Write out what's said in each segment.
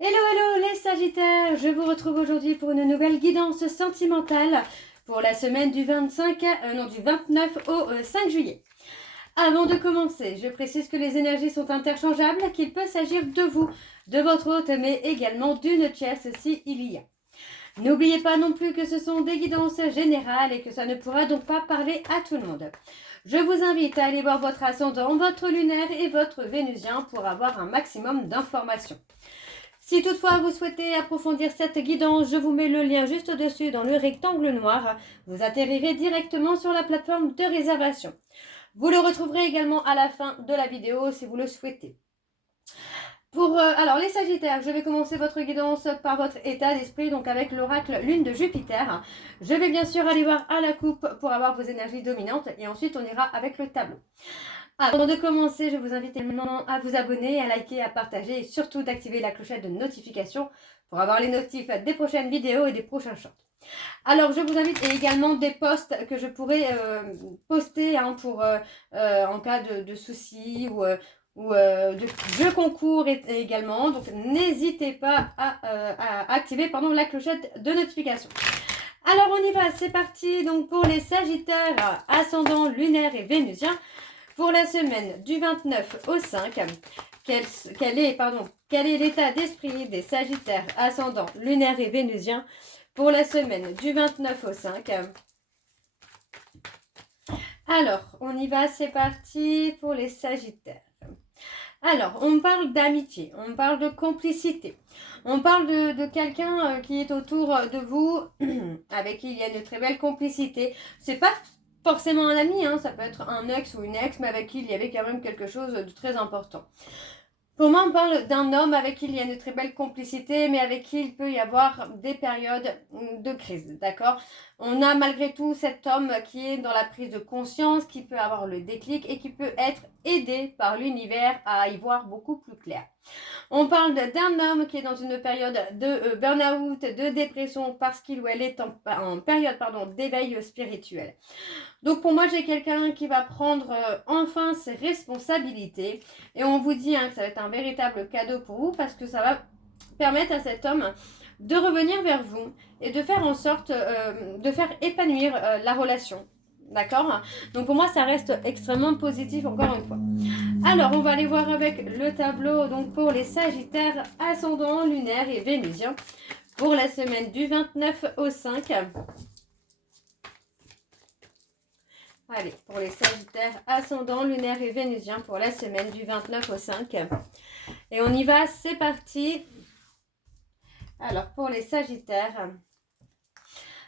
Hello, hello les Sagittaires, je vous retrouve aujourd'hui pour une nouvelle guidance sentimentale pour la semaine du 29 au 5 juillet. Avant de commencer, je précise que les énergies sont interchangeables, qu'il peut s'agir de vous, de votre hôte, mais également d'une tierce si il y a. N'oubliez pas non plus que ce sont des guidances générales et que ça ne pourra donc pas parler à tout le monde. Je vous invite à aller voir votre ascendant, votre lunaire et votre vénusien pour avoir un maximum d'informations. Si toutefois vous souhaitez approfondir cette guidance, je vous mets le lien juste au-dessus dans le rectangle noir. Vous atterrirez directement sur la plateforme de réservation. Vous le retrouverez également à la fin de la vidéo si vous le souhaitez. Alors les Sagittaires, je vais commencer votre guidance par votre état d'esprit, donc avec l'oracle Lune de Jupiter. Je vais bien sûr aller voir à la coupe pour avoir vos énergies dominantes et ensuite on ira avec le tableau. Avant de commencer, je vous invite également à vous abonner, à liker, à partager et surtout d'activer la clochette de notification pour avoir les notifs des prochaines vidéos et des prochains shorts. Alors, je vous invite et également des posts que je pourrais poster en cas de soucis ou de jeux concours également. Donc, n'hésitez pas à activer la clochette de notification. Alors, on y va, c'est parti. Donc, pour les Sagittaires, ascendant lunaire et vénusien, pour la semaine du 29 au 5, quel est l'état d'esprit des Sagittaires ascendant lunaire et vénusien pour la semaine du 29 au 5? Alors, on y va, c'est parti pour les Sagittaires. Alors, on parle d'amitié, on parle de complicité, on parle de quelqu'un qui est autour de vous, avec qui il y a une très belle complicité. C'est pas forcément un ami, hein, ça peut être un ex ou une ex, mais avec qui il y avait quand même quelque chose de très important. Pour moi, on parle d'un homme avec qui il y a une très belle complicité, mais avec qui il peut y avoir des périodes de crise, d'accord? On a malgré tout cet homme qui est dans la prise de conscience, qui peut avoir le déclic et qui peut être aidé par l'univers à y voir beaucoup plus clair. On parle d'un homme qui est dans une période de burn-out, de dépression, parce qu'il ou elle est en période d'éveil spirituel. Donc pour moi, j'ai quelqu'un qui va prendre enfin ses responsabilités. Et on vous dit que ça va être un véritable cadeau pour vous parce que ça va permettre à cet homme de revenir vers vous et de faire en sorte de faire épanouir la relation. D'accord? Donc pour moi, ça reste extrêmement positif encore une fois. Alors, on va aller voir avec le tableau donc pour les Sagittaires, ascendant, lunaire et vénusien pour la semaine du 29 au 5. Allez, pour les Sagittaires, ascendant, lunaire et vénusien pour la semaine du 29 au 5. Et on y va, c'est parti. Alors, pour les Sagittaires,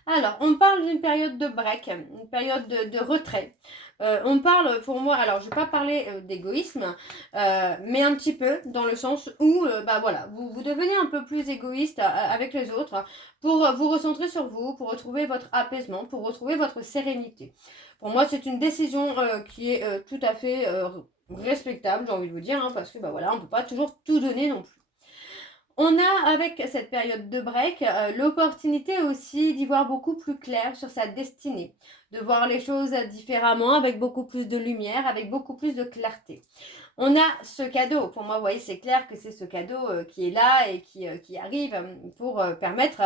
alors, on parle d'une période de break, une période de retrait. On parle, pour moi, alors je ne vais pas parler d'égoïsme, mais un petit peu dans le sens où, vous devenez un peu plus égoïste avec les autres pour vous recentrer sur vous, pour retrouver votre apaisement, pour retrouver votre sérénité. Pour moi, c'est une décision qui est tout à fait respectable, j'ai envie de vous dire, parce que on ne peut pas toujours tout donner non plus. On a, avec cette période de break, l'opportunité aussi d'y voir beaucoup plus clair sur sa destinée, de voir les choses différemment, avec beaucoup plus de lumière, avec beaucoup plus de clarté. On a ce cadeau, pour moi, vous voyez, c'est clair que c'est ce cadeau qui est là et qui arrive pour permettre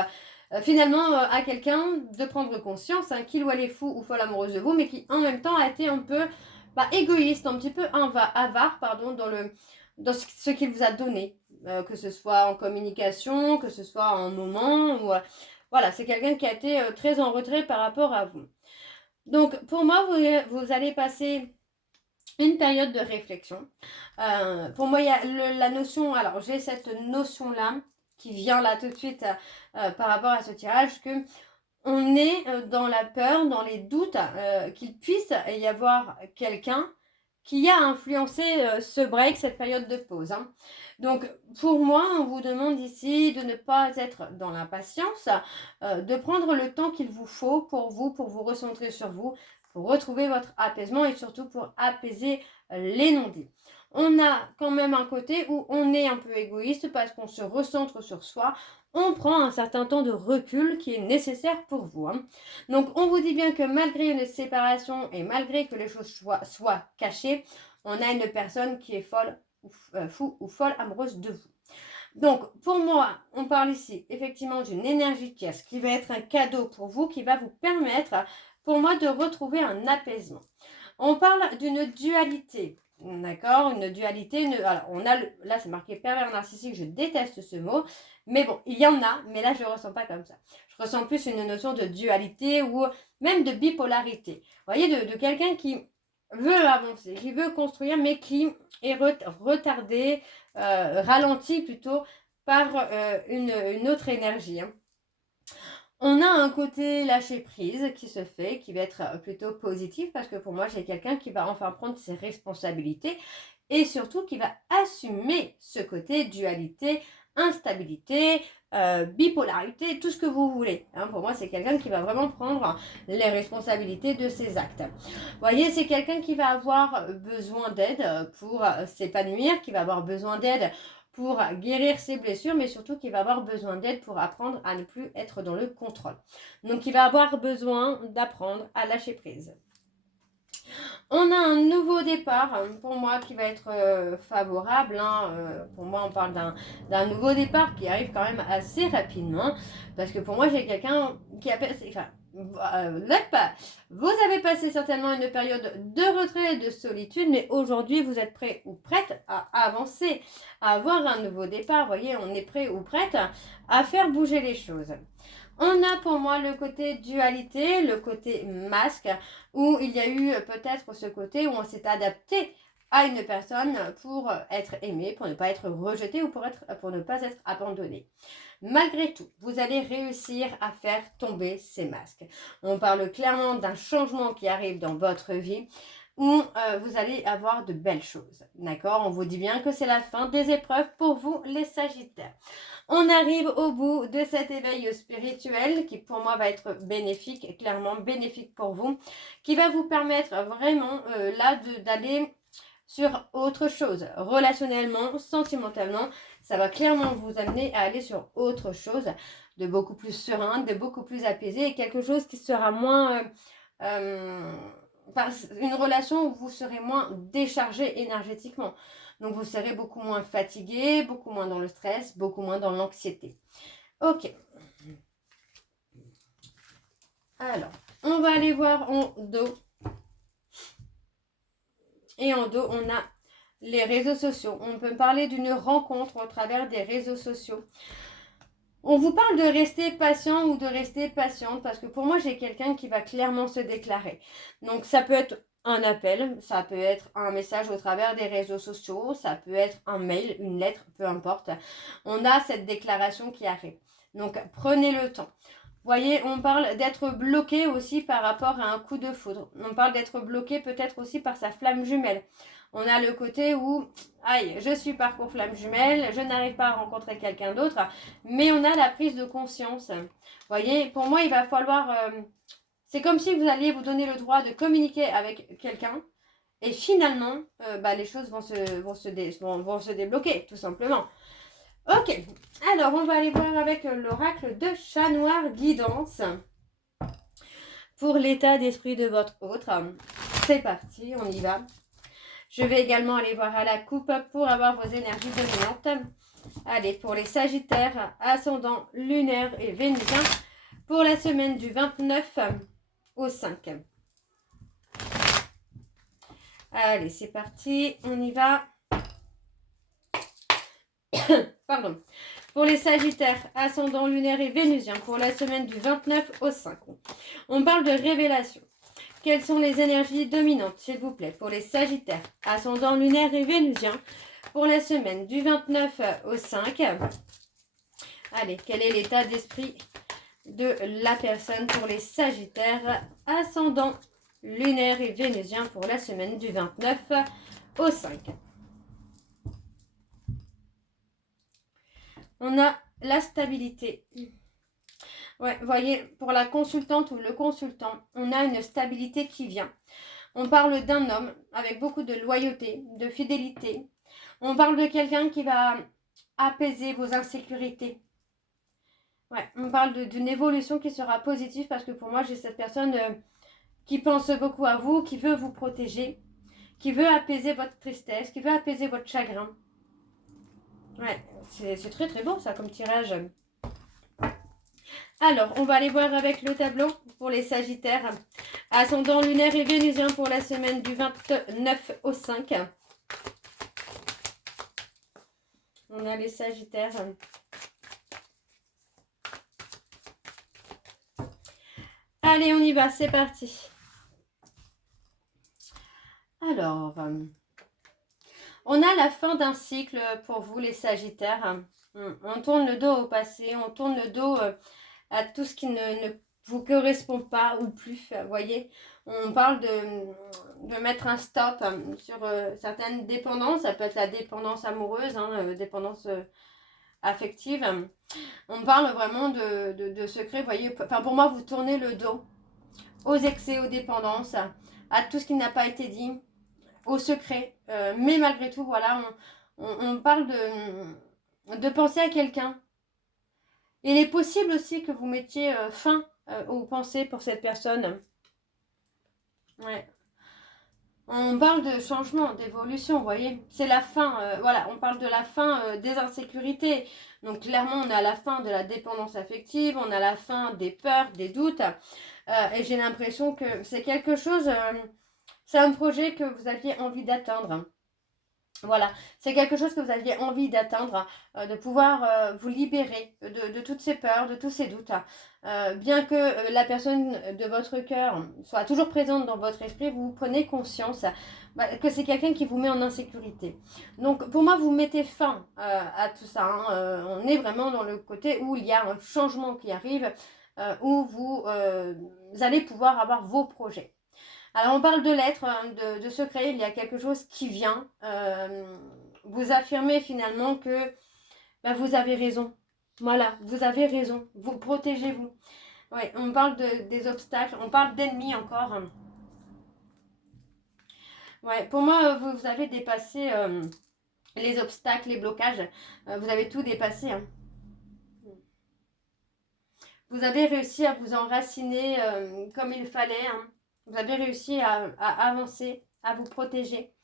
finalement à quelqu'un de prendre conscience qu'il ou elle est fou ou folle amoureuse de vous, mais qui en même temps a été un peu égoïste, un petit peu avare dans ce qu'il vous a donné. Que ce soit en communication, que ce soit en moment, ou voilà, c'est quelqu'un qui a été très en retrait par rapport à vous. Donc pour moi, vous allez passer une période de réflexion. Pour moi, il y a la notion, alors j'ai cette notion-là qui vient là tout de suite par rapport à ce tirage, que on est dans la peur, dans les doutes qu'il puisse y avoir quelqu'un qui a influencé ce break, cette période de pause. Donc, pour moi, on vous demande ici de ne pas être dans l'impatience, de prendre le temps qu'il vous faut pour vous recentrer sur vous, pour retrouver votre apaisement et surtout pour apaiser les non-dits. On a quand même un côté où on est un peu égoïste parce qu'on se recentre sur soi, on prend un certain temps de recul qui est nécessaire pour vous. Donc on vous dit bien que malgré une séparation et malgré que les choses soient cachées, on a une personne qui est folle, fou ou folle amoureuse de vous. Donc, pour moi, on parle ici effectivement d'une énergie tierce qui va être un cadeau pour vous, qui va vous permettre, pour moi, de retrouver un apaisement. On parle d'une dualité, d'accord? Une dualité, alors on a, là c'est marqué pervers narcissique, je déteste ce mot, mais bon, il y en a, mais là je ne ressens pas comme ça. Je ressens plus une notion de dualité ou même de bipolarité. Vous voyez, de quelqu'un qui veut avancer, qui veut construire, mais qui est retardé, ralenti plutôt par une autre énergie. Hein. On a un côté lâcher prise qui se fait, qui va être plutôt positif parce que pour moi, j'ai quelqu'un qui va enfin prendre ses responsabilités et surtout qui va assumer ce côté dualité, instabilité, bipolarité, tout ce que vous voulez. Hein, pour moi, c'est quelqu'un qui va vraiment prendre les responsabilités de ses actes. Vous voyez, c'est quelqu'un qui va avoir besoin d'aide pour s'épanouir, qui va avoir besoin d'aide pour guérir ses blessures, mais surtout qui va avoir besoin d'aide pour apprendre à ne plus être dans le contrôle. Donc, il va avoir besoin d'apprendre à lâcher prise. On a un nouveau départ, pour moi, qui va être favorable. Pour moi, on parle d'un nouveau départ qui arrive quand même assez rapidement. Parce que pour moi, j'ai quelqu'un qui a... Enfin, vous avez passé certainement une période de retrait et de solitude, mais aujourd'hui, vous êtes prêt ou prête à avancer, à avoir un nouveau départ. Vous voyez, on est prêt ou prête à faire bouger les choses. On a pour moi le côté dualité, le côté masque, où il y a eu peut-être ce côté où on s'est adapté à une personne pour être aimé, pour ne pas être rejeté ou pour ne pas être abandonné. Malgré tout, vous allez réussir à faire tomber ces masques. On parle clairement d'un changement qui arrive dans votre vie où vous allez avoir de belles choses. D'accord? On vous dit bien que c'est la fin des épreuves pour vous, les Sagittaires. On arrive au bout de cet éveil spirituel qui pour moi va être bénéfique, clairement bénéfique pour vous, qui va vous permettre vraiment là d'aller sur autre chose, relationnellement, sentimentalement, ça va clairement vous amener à aller sur autre chose, de beaucoup plus serein, de beaucoup plus apaisé et quelque chose qui sera moins... une relation où vous serez moins déchargé énergétiquement. Donc vous serez beaucoup moins fatigué, beaucoup moins dans le stress, beaucoup moins dans l'anxiété. Ok. Alors, on va aller voir en dos. Et en dos, on a les réseaux sociaux. On peut parler d'une rencontre au travers des réseaux sociaux. On vous parle de rester patient ou de rester patiente parce que pour moi, j'ai quelqu'un qui va clairement se déclarer. Donc, ça peut être un appel, ça peut être un message au travers des réseaux sociaux, ça peut être un mail, une lettre, peu importe. On a cette déclaration qui arrive. Donc, prenez le temps. Vous voyez, on parle d'être bloqué aussi par rapport à un coup de foudre. On parle d'être bloqué peut-être aussi par sa flamme jumelle. On a le côté où, aïe, je suis parcours flamme jumelle, je n'arrive pas à rencontrer quelqu'un d'autre, mais on a la prise de conscience. Vous voyez, pour moi, il va falloir... c'est comme si vous alliez vous donner le droit de communiquer avec quelqu'un, et finalement, les choses vont se débloquer, tout simplement. Ok, alors on va aller voir avec l'oracle de Chat Noir Guidance pour l'état d'esprit de votre autre. C'est parti, on y va. Je vais également aller voir à la coupe pour avoir vos énergies dominantes. Allez, pour les Sagittaires, ascendant lunaire et vénusien, pour la semaine du 29 au 5. Allez, c'est parti, on y va. Pardon. Pour les Sagittaires, ascendant lunaire et vénusien, pour la semaine du 29 au 5. On parle de révélation. Quelles sont les énergies dominantes, s'il vous plaît, pour les Sagittaires, ascendant lunaire et vénusien, pour la semaine du 29 au 5. Allez, quel est l'état d'esprit de la personne pour les Sagittaires, ascendant lunaire et vénusien, pour la semaine du 29 au 5. On a la stabilité. Ouais, vous voyez, pour la consultante ou le consultant, on a une stabilité qui vient. On parle d'un homme avec beaucoup de loyauté, de fidélité. On parle de quelqu'un qui va apaiser vos insécurités. Ouais, on parle d'une évolution qui sera positive parce que pour moi, j'ai cette personne qui pense beaucoup à vous, qui veut vous protéger, qui veut apaiser votre tristesse, qui veut apaiser votre chagrin. Ouais, c'est très très beau ça comme tirage. Alors, on va aller voir avec le tableau pour les Sagittaires. Ascendant lunaire et vénusien pour la semaine du 29 au 5. On a les Sagittaires. Allez, on y va, c'est parti. Alors, on a la fin d'un cycle pour vous les Sagittaires. On tourne le dos au passé, on tourne le dos à tout ce qui ne vous correspond pas ou plus. Vous voyez, on parle de mettre un stop sur certaines dépendances. Ça peut être la dépendance amoureuse, dépendance affective. On parle vraiment de secrets. Vous voyez, enfin, pour moi, vous tournez le dos aux excès, aux dépendances, à tout ce qui n'a pas été dit, aux secrets. Mais malgré tout, voilà, on parle de penser à quelqu'un. Il est possible aussi que vous mettiez fin aux pensées pour cette personne. Ouais. On parle de changement, d'évolution, vous voyez. C'est la fin, voilà, on parle de la fin des insécurités. Donc clairement, on a la fin de la dépendance affective, on a la fin des peurs, des doutes. Et j'ai l'impression que c'est quelque chose, c'est un projet que vous aviez envie d'atteindre. Voilà, c'est quelque chose que vous aviez envie d'atteindre, de pouvoir vous libérer de toutes ces peurs, de tous ces doutes. Bien que la personne de votre cœur soit toujours présente dans votre esprit, vous prenez conscience que c'est quelqu'un qui vous met en insécurité. Donc pour moi, vous mettez fin à tout ça. On est vraiment dans le côté où il y a un changement qui arrive, où vous allez pouvoir avoir vos projets. Alors on parle de lettres, de secret, il y a quelque chose qui vient vous affirmer finalement que vous avez raison. Voilà, vous avez raison, vous protégez-vous. Ouais, on parle des obstacles, on parle d'ennemis encore. Ouais, pour moi, vous avez dépassé les obstacles, les blocages. Vous avez tout dépassé. Hein. Vous avez réussi à vous enraciner comme il fallait. Hein. Vous avez réussi à avancer, à vous protéger.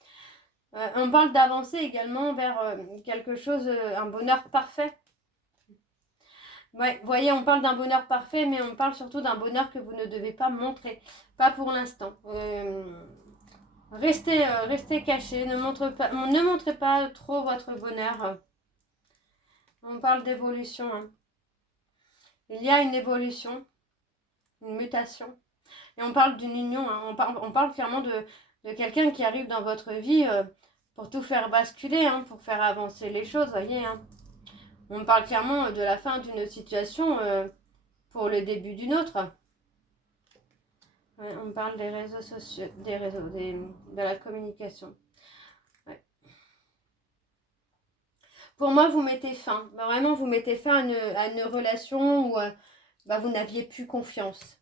On parle d'avancer également vers quelque chose, un bonheur parfait. Ouais, vous voyez, on parle d'un bonheur parfait, mais on parle surtout d'un bonheur que vous ne devez pas montrer. Pas pour l'instant. Restez caché, ne montrez pas trop votre bonheur. On parle d'évolution. Hein. Il y a une évolution, une mutation. Et on parle d'une union. Hein. On parle clairement de quelqu'un qui arrive dans votre vie pour tout faire basculer, hein, pour faire avancer les choses, voyez. Hein. On parle clairement de la fin d'une situation pour le début d'une autre. Ouais, on parle des réseaux sociaux, de la communication. Ouais. Pour moi, vous mettez fin. Vraiment, vous mettez fin à une relation où vous n'aviez plus confiance.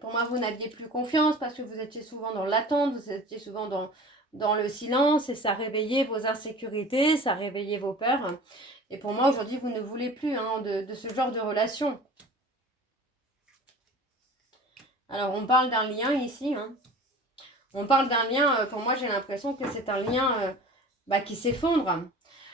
Pour moi, vous n'aviez plus confiance parce que vous étiez souvent dans l'attente, vous étiez souvent dans le silence et ça réveillait vos insécurités, ça réveillait vos peurs. Et pour moi, aujourd'hui, vous ne voulez plus de ce genre de relation. Alors, on parle d'un lien ici. Hein. On parle d'un lien, pour moi, j'ai l'impression que c'est un lien qui s'effondre.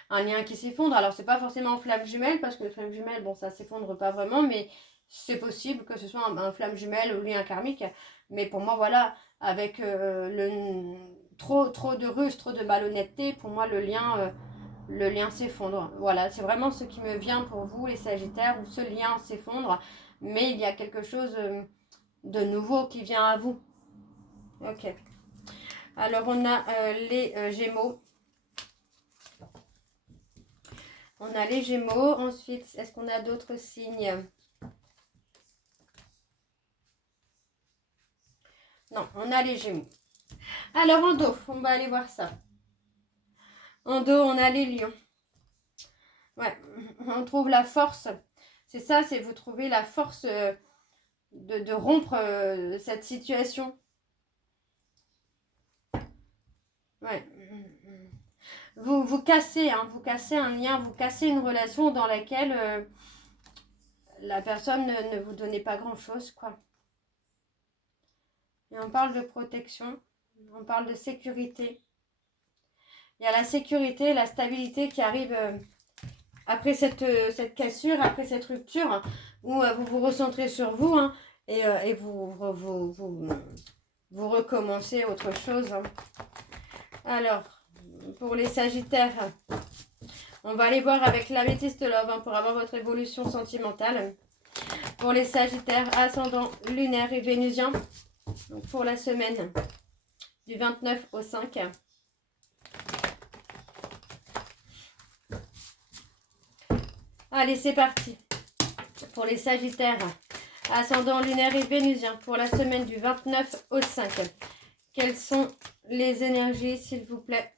Un lien qui s'effondre. Alors, c'est pas forcément flamme jumelle, parce que les flammes jumelles, bon, ça s'effondre pas vraiment, mais c'est possible que ce soit un flamme jumelle ou lien karmique. Mais pour moi, voilà, avec trop de ruse, trop de malhonnêteté, pour moi, le lien s'effondre. Voilà, c'est vraiment ce qui me vient pour vous, les Sagittaires, où ce lien s'effondre, mais il y a quelque chose de nouveau qui vient à vous. Ok. Alors, on a les Gémeaux. On a les Gémeaux. Ensuite, est-ce qu'on a d'autres signes? Non, on a les Gémeaux. Alors, en dos, on va aller voir ça. En dos, on a les Lions. Ouais, on trouve la force. C'est ça, c'est vous trouvez la force de rompre cette situation. Ouais. Vous cassez, vous cassez un lien, vous cassez une relation dans laquelle la personne ne vous donnait pas grand-chose, quoi. Et on parle de protection, on parle de sécurité. Il y a la sécurité, la stabilité qui arrive après cette cassure, après cette rupture, hein, où vous vous recentrez sur vous, hein, et vous recommencez autre chose. Hein. Alors, pour les Sagittaires, on va aller voir avec l'améthyste love, hein, pour avoir votre évolution sentimentale. Pour les Sagittaires, ascendant lunaire et vénusien, donc pour la semaine du 29 au 5. Allez, c'est parti. Pour les Sagittaires, ascendant lunaire et vénusien, pour la semaine du 29 au 5. Quelles sont les énergies, s'il vous plaît?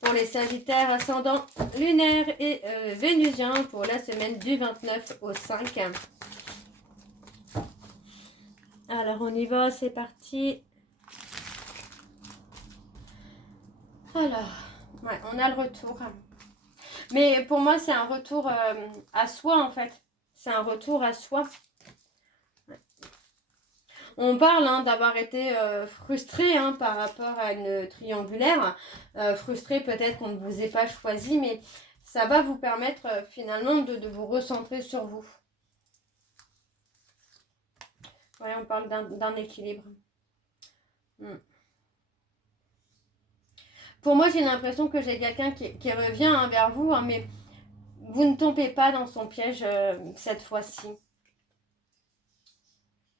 Pour les Sagittaires, ascendant lunaire et vénusien, pour la semaine du 29 au 5. Alors, on y va, c'est parti. Alors, ouais, on a le retour. Mais pour moi, c'est un retour à soi, en fait. C'est un retour à soi. Ouais. On parle hein, d'avoir été frustré hein, par rapport à une triangulaire. Frustré, peut-être qu'on ne vous ait pas choisi, mais ça va vous permettre finalement de vous recentrer sur vous. Ouais, on parle d'un équilibre. Pour moi, j'ai l'impression que j'ai quelqu'un qui revient hein, vers vous, hein, mais vous ne tombez pas dans son piège cette fois-ci.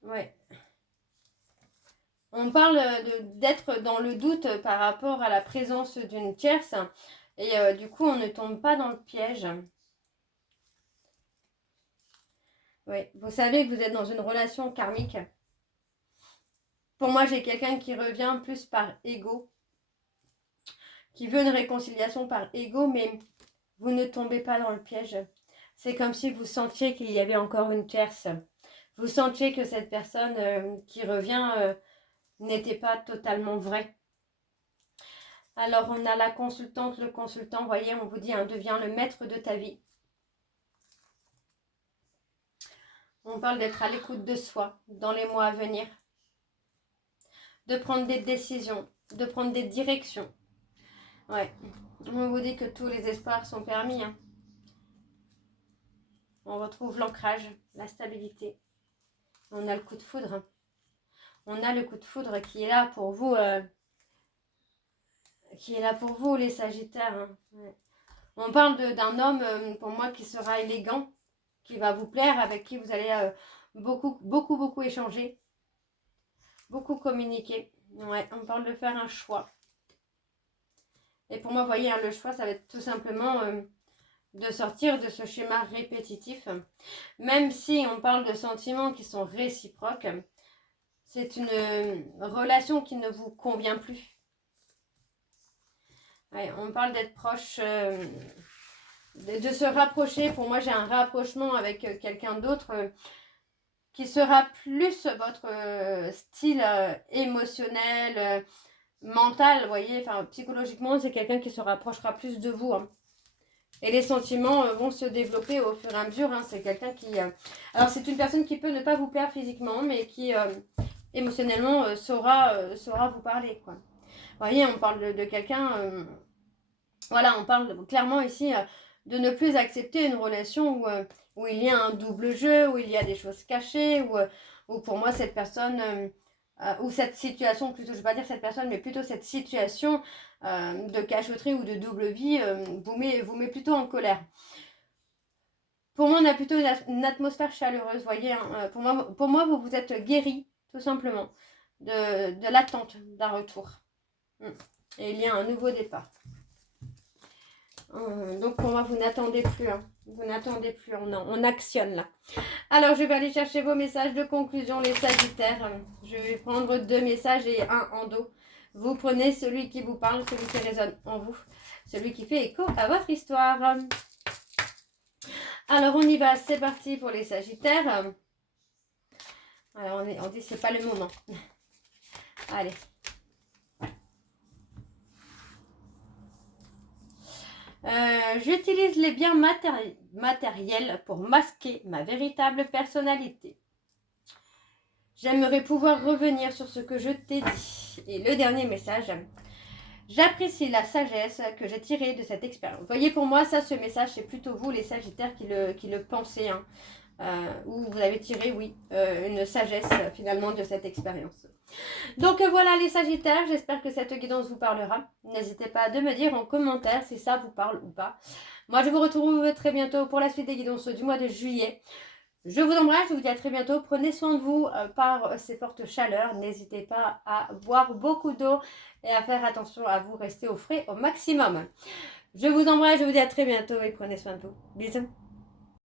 Ouais. On parle d'être dans le doute par rapport à la présence d'une tierce, et du coup, on ne tombe pas dans le piège. Oui, vous savez que vous êtes dans une relation karmique. Pour moi, j'ai quelqu'un qui revient plus par ego, qui veut une réconciliation par ego, mais vous ne tombez pas dans le piège. C'est comme si vous sentiez qu'il y avait encore une tierce. Vous sentiez que cette personne qui revient n'était pas totalement vraie. Alors, on a la consultante, le consultant, vous voyez, on vous dit, hein, deviens le maître de ta vie. On parle d'être à l'écoute de soi dans les mois à venir. De prendre des décisions, de prendre des directions. Ouais, on vous dit que tous les espoirs sont permis. Hein. On retrouve l'ancrage, la stabilité. On a le coup de foudre. On a le coup de foudre qui est là pour vous, les Sagittaires. Hein. Ouais. On parle d'un homme, pour moi, qui sera élégant, qui va vous plaire, avec qui vous allez beaucoup échanger, beaucoup communiquer. Ouais, on parle de faire un choix. Et pour moi, vous voyez, hein, le choix, ça va être tout simplement de sortir de ce schéma répétitif. Même si on parle de sentiments qui sont réciproques, c'est une relation qui ne vous convient plus. Ouais, on parle d'être proche, de se rapprocher. Pour moi, j'ai un rapprochement avec quelqu'un d'autre qui sera plus votre style émotionnel, mental, vous voyez. Enfin, psychologiquement, c'est quelqu'un qui se rapprochera plus de vous. Hein. Et les sentiments vont se développer au fur et à mesure. Hein. C'est quelqu'un qui... Alors, c'est une personne qui peut ne pas vous plaire physiquement, mais qui, émotionnellement, saura vous parler, quoi. Vous voyez, on parle de quelqu'un... voilà, on parle clairement ici de ne plus accepter une relation où il y a un double jeu, où il y a des choses cachées, où pour moi, cette personne... ou cette situation, plutôt, je ne vais pas dire cette personne, mais plutôt cette situation de cachotterie ou de double vie vous met plutôt en colère. Pour moi, on a plutôt une atmosphère chaleureuse, vous voyez. Hein, pour moi, vous vous êtes guéri, tout simplement, de l'attente d'un retour. Et il y a un nouveau départ. Donc pour moi, vous n'attendez plus. Hein. Vous n'attendez plus, on actionne là. Alors, je vais aller chercher vos messages de conclusion, les Sagittaires. Je vais prendre 2 messages et un en dos. Vous prenez celui qui vous parle, celui qui résonne en vous, celui qui fait écho à votre histoire. Alors, on y va, c'est parti pour les Sagittaires. Alors, on dit c'est pas le moment. Allez. J'utilise les biens matériels pour masquer ma véritable personnalité. J'aimerais pouvoir revenir sur ce que je t'ai dit. Et le dernier message. J'apprécie la sagesse que j'ai tirée de cette expérience. Vous voyez, pour moi, ça, ce message, c'est plutôt vous, les Sagittaires, qui le pensez. Hein. Où vous avez tiré, oui, une sagesse finalement de cette expérience. Donc voilà les Sagittaires, j'espère que cette guidance vous parlera. N'hésitez pas à me dire en commentaire si ça vous parle ou pas. Moi, je vous retrouve très bientôt pour la suite des guidances du mois de juillet. Je vous embrasse, je vous dis à très bientôt. Prenez soin de vous par ces fortes chaleurs. N'hésitez pas à boire beaucoup d'eau et à faire attention à vous rester au frais au maximum. Je vous embrasse, je vous dis à très bientôt et prenez soin de vous. Bisous.